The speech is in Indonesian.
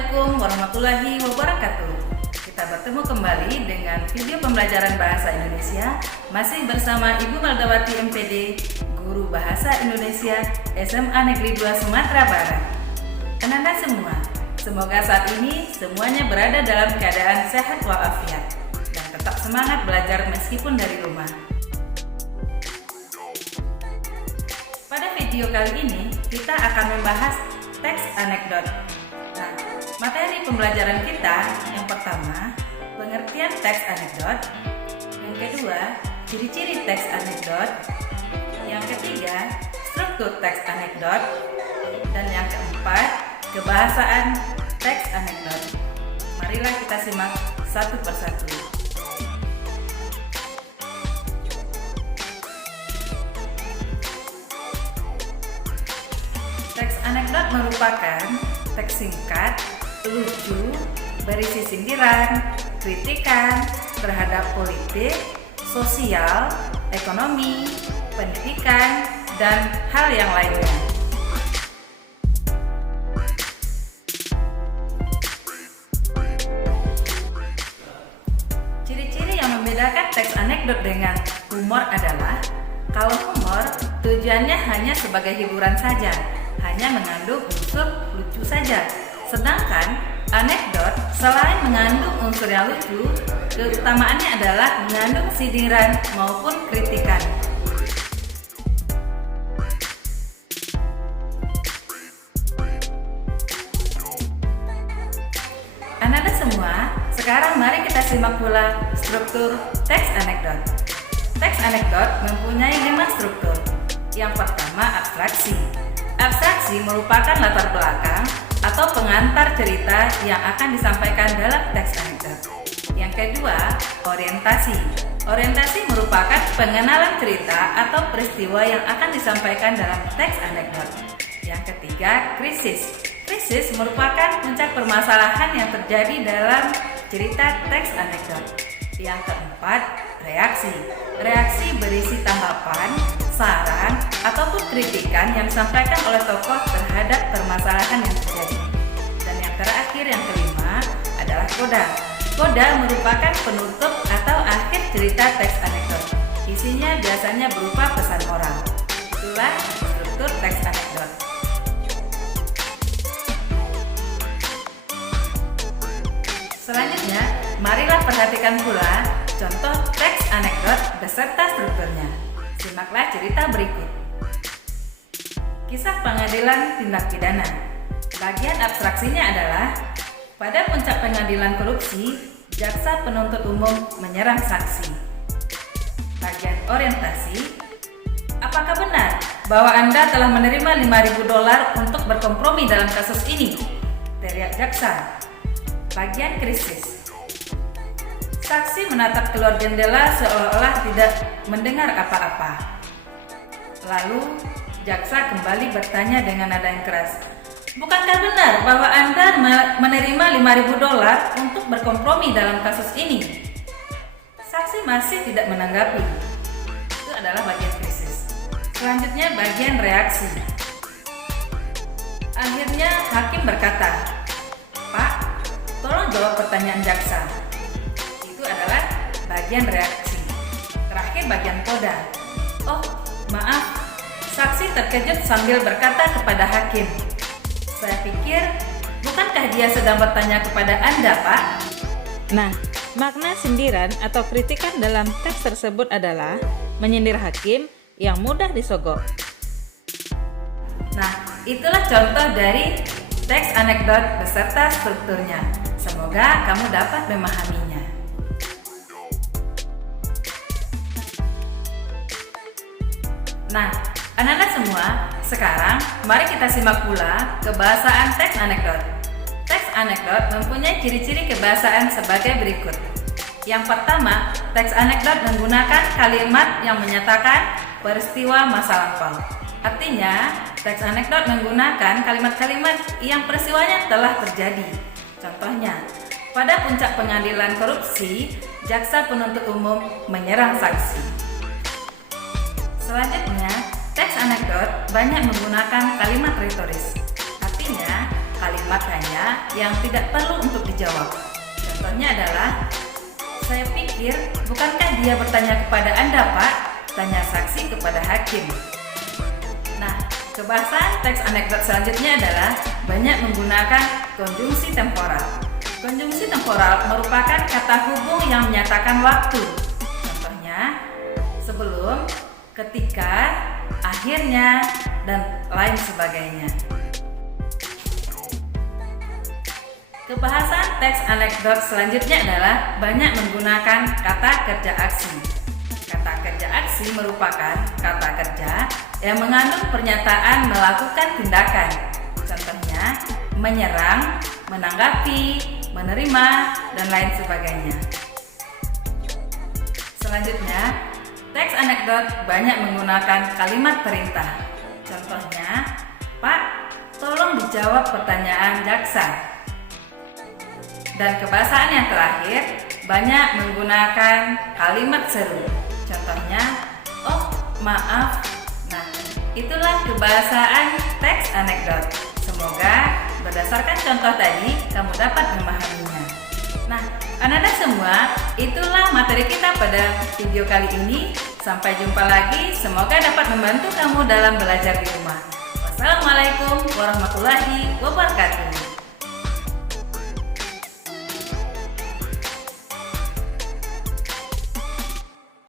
Assalamualaikum warahmatullahi wabarakatuh. Kita bertemu kembali dengan video pembelajaran bahasa Indonesia masih bersama Ibu Maldawati MPD, Guru Bahasa Indonesia SMA Negeri 2 Sumatera Barat. Anak-anak semua, semoga saat ini semuanya berada dalam keadaan sehat walafiat dan tetap semangat belajar meskipun dari rumah. Pada video kali ini kita akan membahas teks anekdot. Nah, materi pembelajaran kita yang pertama, pengertian teks anekdot. Yang kedua, ciri-ciri teks anekdot. Yang ketiga, struktur teks anekdot. Dan yang keempat, kebahasaan teks anekdot. Marilah kita simak satu persatu. Teks anekdot merupakan teks singkat, lucu, berisi sindiran, kritikan terhadap politik, sosial, ekonomi, pendidikan, dan hal yang lainnya. Ciri-ciri yang membedakan teks anekdot dengan humor adalah kalau humor tujuannya hanya sebagai hiburan saja, hanya mengandung unsur lucu saja. Sedangkan anekdot selain mengandung unsur yang lucu, keutamaannya adalah mengandung sindiran maupun kritikan. Anak-anak semua, sekarang mari kita simak pula struktur teks anekdot. Teks anekdot mempunyai 5 struktur. Yang pertama, abstraksi. Abstraksi merupakan latar belakang atau pengantar cerita yang akan disampaikan dalam teks anekdot. Yang kedua, orientasi. Orientasi merupakan pengenalan cerita atau peristiwa yang akan disampaikan dalam teks anekdot. Yang ketiga, krisis. Krisis merupakan puncak permasalahan yang terjadi dalam cerita teks anekdot. Yang keempat, reaksi. Reaksi berisi tanggapan, saran, ataupun kritikan yang disampaikan oleh tokoh terhadap permasalahan yang terjadi. Dan yang terakhir, yang kelima, adalah koda. Koda merupakan penutup atau akhir cerita teks anekdot. Isinya biasanya berupa pesan moral. Itulah struktur teks anekdot. Selanjutnya, marilah perhatikan pula contoh teks anekdot beserta strukturnya. Simaklah cerita berikut. Kisah pengadilan tindak pidana. Bagian abstraksinya adalah pada puncak pengadilan korupsi, jaksa penuntut umum menyerang saksi. Bagian orientasi. Apakah benar bahwa Anda telah menerima $5.000 untuk berkompromi dalam kasus ini? Teriak jaksa. Bagian krisis. Saksi menatap keluar jendela seolah-olah tidak mendengar apa-apa. Lalu, jaksa kembali bertanya dengan nada yang keras. Bukankah benar bahwa Anda menerima $5.000 untuk berkompromi dalam kasus ini? Saksi masih tidak menanggapi. Itu adalah bagian krisis. Selanjutnya bagian reaksi. Akhirnya hakim berkata, "Pak, tolong jawab pertanyaan jaksa." Itu adalah bagian reaksi. Terakhir bagian koda. "Oh, maaf." Saksi terkejut sambil berkata kepada hakim, "Saya pikir, bukankah dia sedang bertanya kepada Anda, Pak?" Nah, makna sindiran atau kritikan dalam teks tersebut adalah menyindir hakim yang mudah disogok. Nah, itulah contoh dari teks anekdot beserta strukturnya. Semoga kamu dapat memahaminya. Nah, anak-anak semua, sekarang mari kita simak pula kebahasaan teks anekdot. Teks anekdot mempunyai ciri-ciri kebahasaan sebagai berikut. Yang pertama, teks anekdot menggunakan kalimat yang menyatakan peristiwa masa lampau. Artinya, teks anekdot menggunakan kalimat-kalimat yang peristiwanya telah terjadi. Contohnya, pada puncak pengadilan korupsi, jaksa penuntut umum menyerang saksi. Selanjutnya, teks anekdot banyak menggunakan kalimat retoris. Artinya, kalimat tanya yang tidak perlu untuk dijawab. Contohnya adalah, saya pikir, bukankah dia bertanya kepada Anda, Pak? Tanya saksi kepada hakim. Nah, kebahasaan teks anekdot selanjutnya adalah banyak menggunakan konjungsi temporal. Konjungsi temporal merupakan kata hubung yang menyatakan waktu. Contohnya, sebelum, ketika, akhirnya, dan lain sebagainya. Kebahasaan teks anekdot selanjutnya adalah banyak menggunakan kata kerja aksi. Kata kerja aksi merupakan kata kerja yang mengandung pernyataan melakukan tindakan. Contohnya, menyerang, menanggapi, menerima, dan lain sebagainya. Selanjutnya, teks anekdot banyak menggunakan kalimat perintah. Contohnya, Pak, tolong dijawab pertanyaan jaksa. Dan kebahasaan yang terakhir banyak menggunakan kalimat seru. Contohnya, oh maaf. Nah, itulah kebahasaan teks anekdot. Semoga berdasarkan contoh tadi kamu dapat memahaminya. Nah, anak-anak semua, itulah materi kita pada video kali ini. Sampai jumpa lagi, semoga dapat membantu kamu dalam belajar di rumah. Wassalamualaikum warahmatullahi wabarakatuh.